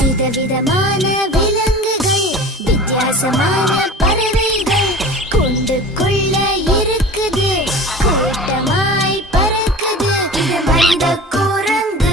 விதவிதமான விலங்குகள், வித்தியாசமான பறவைகள் கூண்டுக்குள்ள இருக்குது, கூட்டமாய் பறக்குது. இது மனித குரங்கு.